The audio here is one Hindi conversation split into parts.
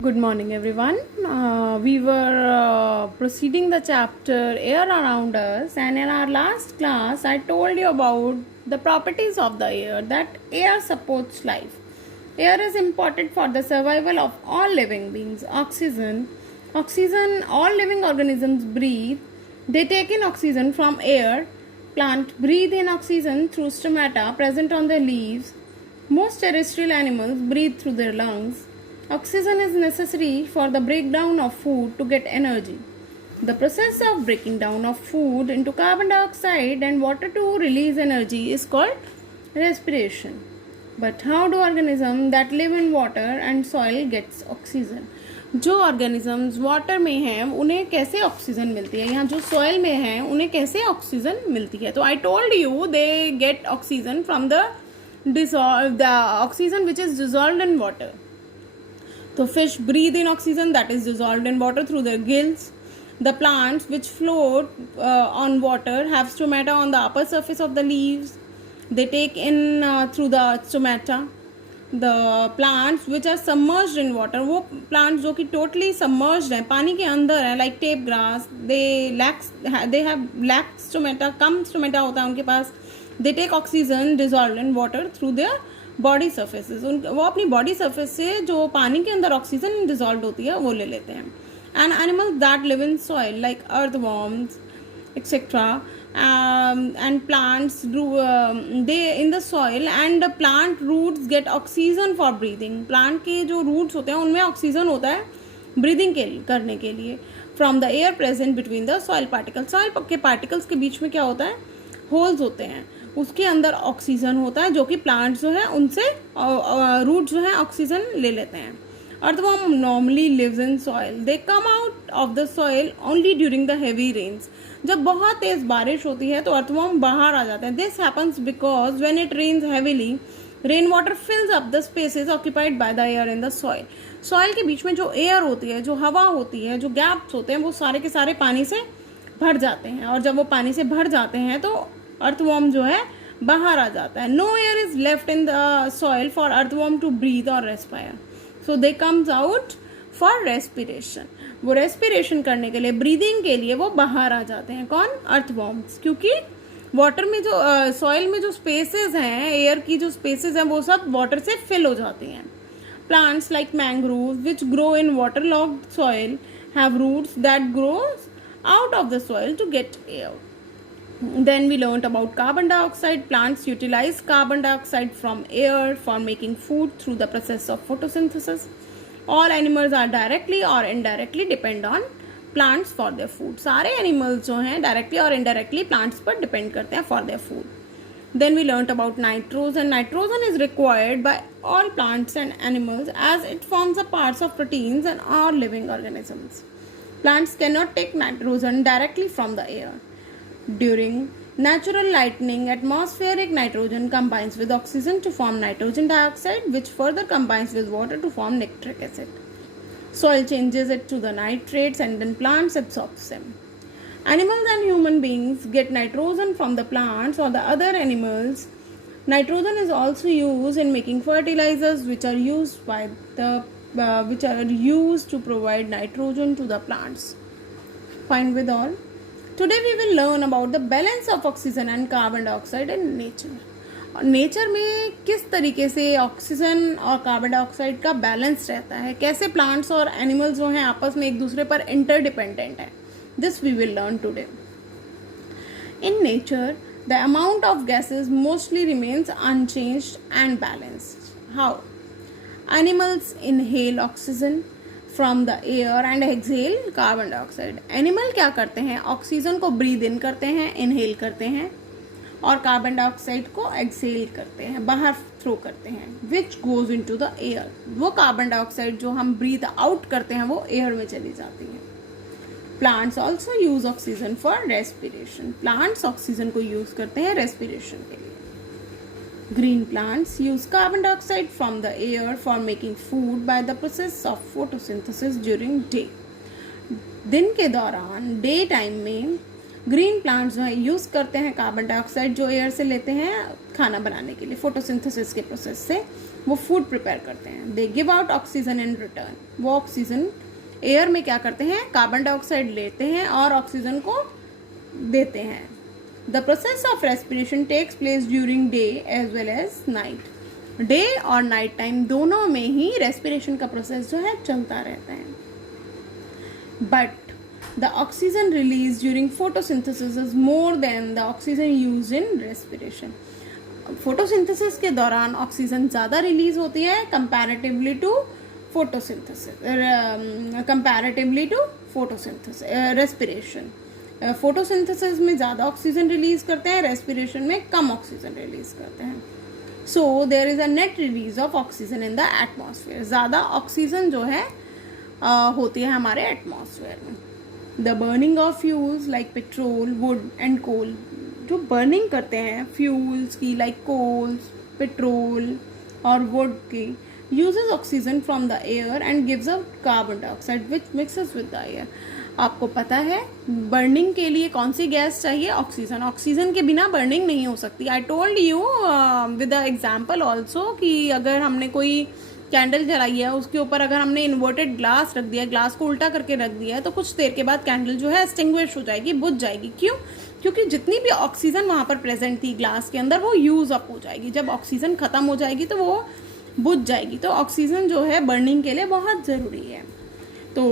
Good morning, everyone. We were proceeding the chapter Air Around Us, and in our last class, I told you about the properties of the air, that air supports life. Air is important for the survival of all living beings. Oxygen, all living organisms breathe. They take in oxygen from air. Plant breathe in oxygen through stomata present on the leaves. Most terrestrial animals breathe through their lungs. Oxygen is necessary for the breakdown of food to get energy. The process of breaking down of food into carbon dioxide and water to release energy is called respiration. But how do organisms that live in water and soil gets oxygen? जो ऑर्गेनिजम्स वाटर में हैं उन्हें कैसे ऑक्सीजन मिलती है, यहाँ जो सॉइल में हैं उन्हें कैसे ऑक्सीजन मिलती है? तो आई told you they get oxygen from the oxygen which is dissolved in water. So fish breathe in oxygen that is dissolved in water through their gills. The plants which float on water have stomata on the upper surface of the leaves. They take in through the stomata. The plants which are submerged in water, वो plants जो कि totally submerged हैं, पानी के अंदर हैं, like tape grass, they have lack stomata, come stomata होता है उनके पास. They take oxygen dissolved in water through their body surfaces. वो अपनी बॉडी सर्फेस से जो पानी के अंदर ऑक्सीजन डिजॉल्व होती है वो ले लेते हैं. And animals that live in soil like earthworms etcetera and plants they in the soil and plant roots get oxygen for breathing. Plant के जो रूट्स होते हैं उनमें ऑक्सीजन होता है ब्रीदिंग करने के लिए from the air present between the soil particles. Soil के पार्टिकल्स के बीच में क्या होता है? होल्स होते हैं, उसके अंदर ऑक्सीजन होता है जो कि प्लांट जो है उनसे रूट जो है ऑक्सीजन ले लेते हैं. Earthworm normally lives in soil. They come out of the soil only during the heavy rains. जब बहुत तेज बारिश होती है तो अर्थवॉर्म बाहर आ जाते हैं. This happens because when it rains heavily rain water fills up the spaces occupied by the air in the soil. Soil के बीच में जो एयर होती है, जो हवा होती है, जो गैप्स होते हैं, वो सारे के सारे पानी से भर जाते हैं. और जब वो पानी से भर जाते हैं तो अर्थवॉर्म जो है बाहर आ जाता है. No air is left in the soil for earthworm to breathe और respire. So they comes out for respiration. वो रेस्पिरेशन करने के लिए, ब्रीदिंग के लिए वो बाहर आ जाते हैं. कौन? अर्थवॉर्म्स. क्योंकि वाटर में जो सॉइल में जो स्पेसेस हैं, एयर की जो स्पेसेस हैं, वो सब वाटर से फिल हो जाती हैं. Plants like mangrove which grow in water logged soil have roots that grow out of the soil to get air. Then we learnt about carbon dioxide. Plants utilize carbon dioxide from air for making food through the process of photosynthesis. All animals are directly or indirectly depend on plants for their food. सारे animals जो हैं directly और indirectly plants पर depend करते हैं for their food. Then we learnt about nitrogen. Nitrogen is required by all plants and animals as it forms the parts of proteins and all living organisms. Plants cannot take nitrogen directly from the air. During natural lighting, atmospheric nitrogen combines with oxygen to form nitrogen dioxide, which further combines with water to form nitric acid. Soil changes it to the nitrates and then plants absorb them. Animals and human beings get nitrogen from the plants or the other animals. Nitrogen is also used in making fertilizers, which are used to provide nitrogen to the plants. Fine with all. Today we will learn about the balance of oxygen and carbon dioxide in nature. Nature में किस तरीके से ऑक्सीजन और कार्बन डाइऑक्साइड का बैलेंस रहता है, कैसे प्लांट्स और एनिमल्स जो हैं आपस में एक दूसरे पर इंटरडिपेंडेंट है. This we will learn today. In nature the amount of gases mostly remains unchanged and balanced. How? Animals inhale oxygen from the air and exhale carbon dioxide. Animal क्या करते हैं? ऑक्सीजन को ब्रीद इन करते हैं, इनहेल करते हैं, और कार्बन डाइऑक्साइड को एक्सहेल करते हैं, बाहर थ्रो करते हैं, which goes in to the air. वो कार्बन डाइऑक्साइड जो हम ब्रीद आउट करते हैं वो एयर में चली जाती है. Plants also use oxygen for respiration. Plants oxygen को यूज करते हैं रेस्पिरेशन के लिए. Green plants use carbon dioxide from the air for making food by the process of photosynthesis during day. दिन के दौरान डे टाइम में ग्रीन प्लांट्स जो है यूज़ करते हैं कार्बन डाइऑक्साइड जो एयर से लेते हैं खाना बनाने के लिए, फोटोसिंथेसिस के प्रोसेस से. वो फूड प्रिपेयर करते हैं. They give out oxygen in return. वो ऑक्सीजन एयर में क्या करते हैं, कार्बन डाइऑक्साइड लेते हैं और ऑक्सीजन को देते हैं. The process of respiration takes place during day as well as night. Day और नाइट टाइम दोनों में ही रेस्पिरेशन का प्रोसेस जो है चलता रहता है. But the oxygen released during photosynthesis is more than the oxygen used in respiration. photosynthesis के दौरान ऑक्सीजन ज़्यादा रिलीज होती है comparatively to respiration. photosynthesis में ज़्यादा ऑक्सीजन रिलीज करते हैं, रेस्पिरेशन में कम ऑक्सीजन रिलीज करते हैं. so there is a net release of oxygen in the atmosphere. ज़्यादा ऑक्सीजन जो है होती है हमारे एटमॉस्फेयर में. The burning of fuels like petrol, wood and coal. जो बर्निंग करते हैं फ्यूल्स की लाइक कोल्स, पेट्रोल और वुड की, uses oxygen from the air and gives out carbon dioxide which mixes with the air. आपको पता है बर्निंग के लिए कौन सी गैस चाहिए, ऑक्सीजन. ऑक्सीजन के बिना बर्निंग नहीं हो सकती. I told you with the example also कि अगर हमने कोई कैंडल जलाई है, उसके ऊपर अगर हमने इन्वर्टेड ग्लास रख दिया, ग्लास को उल्टा करके रख दिया है, तो कुछ देर के बाद कैंडल जो है एक्सटिंग्विश हो जाएगी, बुझ जाएगी. क्यों? क्योंकि जितनी भी ऑक्सीजन वहाँ पर प्रेजेंट थी ग्लास के अंदर वो यूज अप हो जाएगी. जब ऑक्सीजन खत्म हो जाएगी तो वो बुझ जाएगी. तो ऑक्सीजन जो है बर्निंग के लिए बहुत ज़रूरी है. तो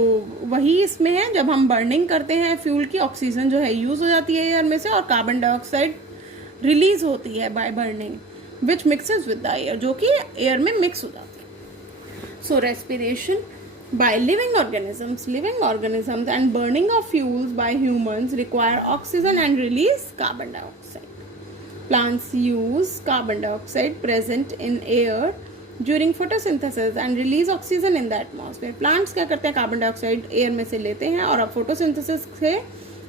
वही इसमें है, जब हम बर्निंग करते हैं फ्यूल की, ऑक्सीजन जो है यूज हो जाती है एयर में से और कार्बन डाइऑक्साइड रिलीज होती है by burning which mixes with the air, जो कि एयर में मिक्स हो जाती है. So respiration by living organisms and burning of fuels by humans require oxygen and release carbon dioxide. Plants use carbon dioxide present in air during photosynthesis and release oxygen in the atmosphere. Plants क्या करते हैं, कार्बन डाइऑक्साइड एयर में से लेते हैं और अब फोटोसिंथेसिस से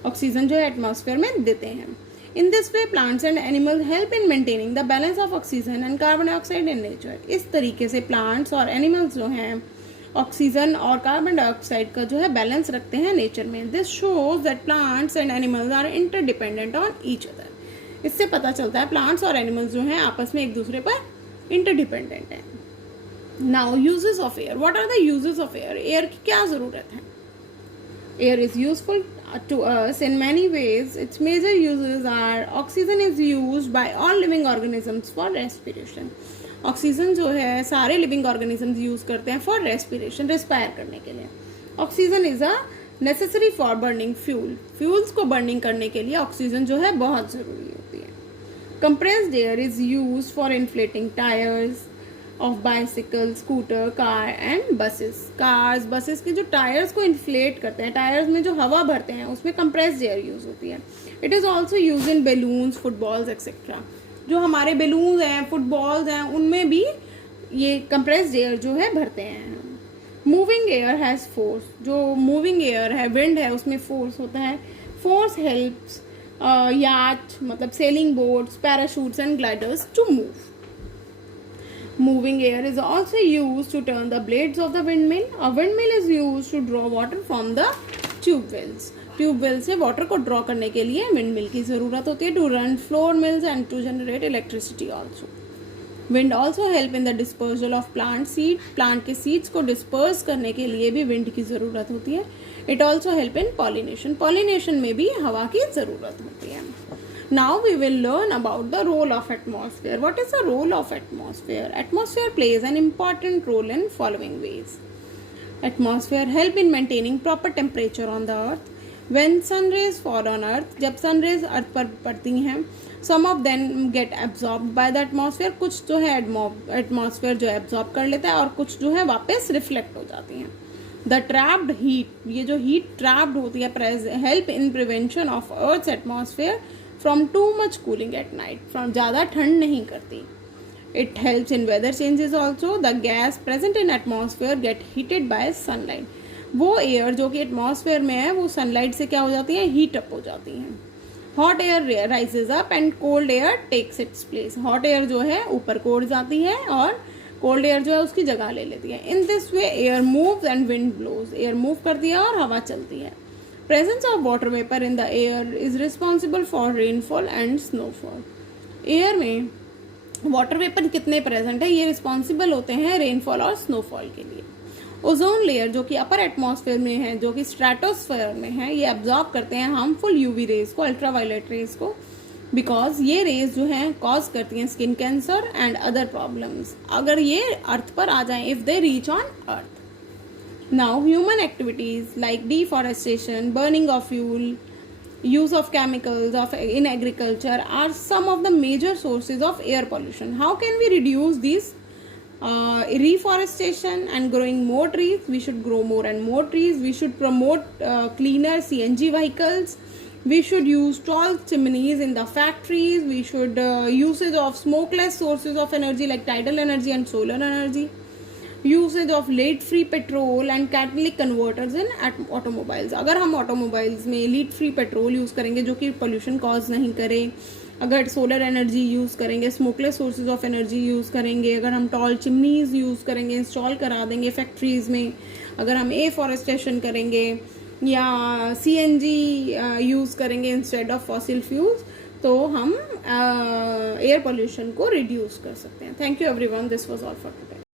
ऑक्सीजन जो है एटमॉस्फेयर में देते हैं. In this way, plants and animals help in maintaining the balance of oxygen and carbon dioxide in nature. इस तरीके से plants और animals जो हैं ऑक्सीजन और कार्बन डाइऑक्साइड का जो है बैलेंस रखते हैं नेचर में. This shows that plants and animals are interdependent on each other. इससे पता चलता है plants और animals जो हैं आपस में एक दूसरे पर interdependent हैं. Now uses of air. What are the uses of air? Air की क्या ज़रूरत है? Air is useful to us in many ways. Its major uses are oxygen is used by all living organisms for respiration. Oxygen जो है सारे लिविंग ऑर्गेनिजम्स यूज करते हैं फॉर रेस्पिरेशन, रेस्पायर करने के लिए. Oxygen is a necessary for burning fuel. Fuels को बर्निंग करने के लिए ऑक्सीजन जो है बहुत जरूरी होती है. Compressed air is use for inflating tyres of bicycle, scooter, car and buses. Cars, buses के जो टायर्स को इन्फ्लेट करते हैं, टायर्स में जो हवा भरते हैं, उसमें कंप्रेस्ड एयर यूज होती है. It is also use in balloons, footballs etcetera. जो हमारे बैलून्स हैं, फुटबॉल्स हैं, उनमें भी ये कंप्रेस्ड एयर जो है भरते हैं. Moving air has force. जो मूविंग एयर है, विंड है, उसमें फोर्स होता है. फोर्स हेल्प्स याच मतलब sailing boats, parachutes and gliders to move. Moving air is also used to turn the blades of the windmill. A windmill is used to draw water from the tube wells. Tube well से वाटर को ड्रॉ करने के लिए विंडमिल की ज़रूरत होती है. To run flour mills and to generate electricity also. Wind also help in the dispersal of plant seed. Plant के सीड्स को डिस्पर्स करने के लिए भी विंड की ज़रूरत होती है. It also help in pollination. Pollination में भी हवा की ज़रूरत होती है. Now we will learn about the role of atmosphere. What is the role of atmosphere? Atmosphere plays an important role in following ways. Atmosphere help in maintaining proper temperature on the earth. When sun rays fall on earth, जब sun rays अर्थ पर पड़ती हैं, some of them get absorbed by the atmosphere. कुछ जो है एटमॉस्फेयर जो एब्जॉर्ब कर लेता है और कुछ जो है वापस रिफ्लेक्ट हो जाती हैं. The trapped heat, ये जो heat trapped होती है, help in prevention of earth's atmosphere from too much cooling at night. From ज़्यादा ठंड नहीं करती. It helps in weather changes also. The gas present in atmosphere get heated by sunlight. वो एयर जो कि एटमॉस्फेयर में है वो सनलाइट से क्या हो जाती है, हीट अप हो जाती हैं. Hot air rises up and cold air takes its place. Hot air जो है ऊपर को उड़ जाती है और कोल्ड एयर जो है उसकी जगह ले लेती है. In this way air moves and wind blows. Air move करती है और हवा चलती है. Presence of water vapor in the air is responsible for rainfall and snowfall. Air में वाटर वेपर कितने प्रेजेंट है, ये रिस्पॉन्सिबल होते हैं रेनफॉल और स्नोफॉल के लिए। ओजोन लेयर जो कि अपर एटमॉस्फेयर में है, जो कि स्ट्रेटोस्फेयर में है, ये अब्जॉर्ब करते हैं हार्मफुल यूवी रेज को, अल्ट्रावायलेट रेज को, बिकॉज ये रेज जो है कॉज करती हैं skin cancer and other problems अगर ये अर्थ पर आ जाएं, if they reach on earth. Now human activities like deforestation, burning of fuel, use of chemicals in agriculture are some of the major sources of air pollution. How can we reduce these? Reforestation and growing more trees. We should grow more and more trees. We should promote cleaner CNG vehicles. We should use tall chimneys in the factories. We should usage of smokeless sources of energy like tidal energy and solar energy. Usage of lead free petrol and catalytic converters in automobiles. अगर हम ऑटोमोबाइल्स में लीड फ्री पेट्रोल यूज़ करेंगे जो कि पोल्यूशन कॉज नहीं करे, अगर सोलर एनर्जी यूज़ करेंगे, smokeless sources of energy use करेंगे, अगर हम टॉल चिमनीज यूज़ करेंगे, इंस्टॉल करा देंगे फैक्ट्रीज़ में, अगर हम एफॉरेस्टेशन करेंगे या CNG यूज़ करेंगे इंस्टेड ऑफ फॉसिल फ्यूल्स, तो हम एयर पोल्यूशन को रिड्यूस कर सकते हैं। Thank you everyone, this was all for today.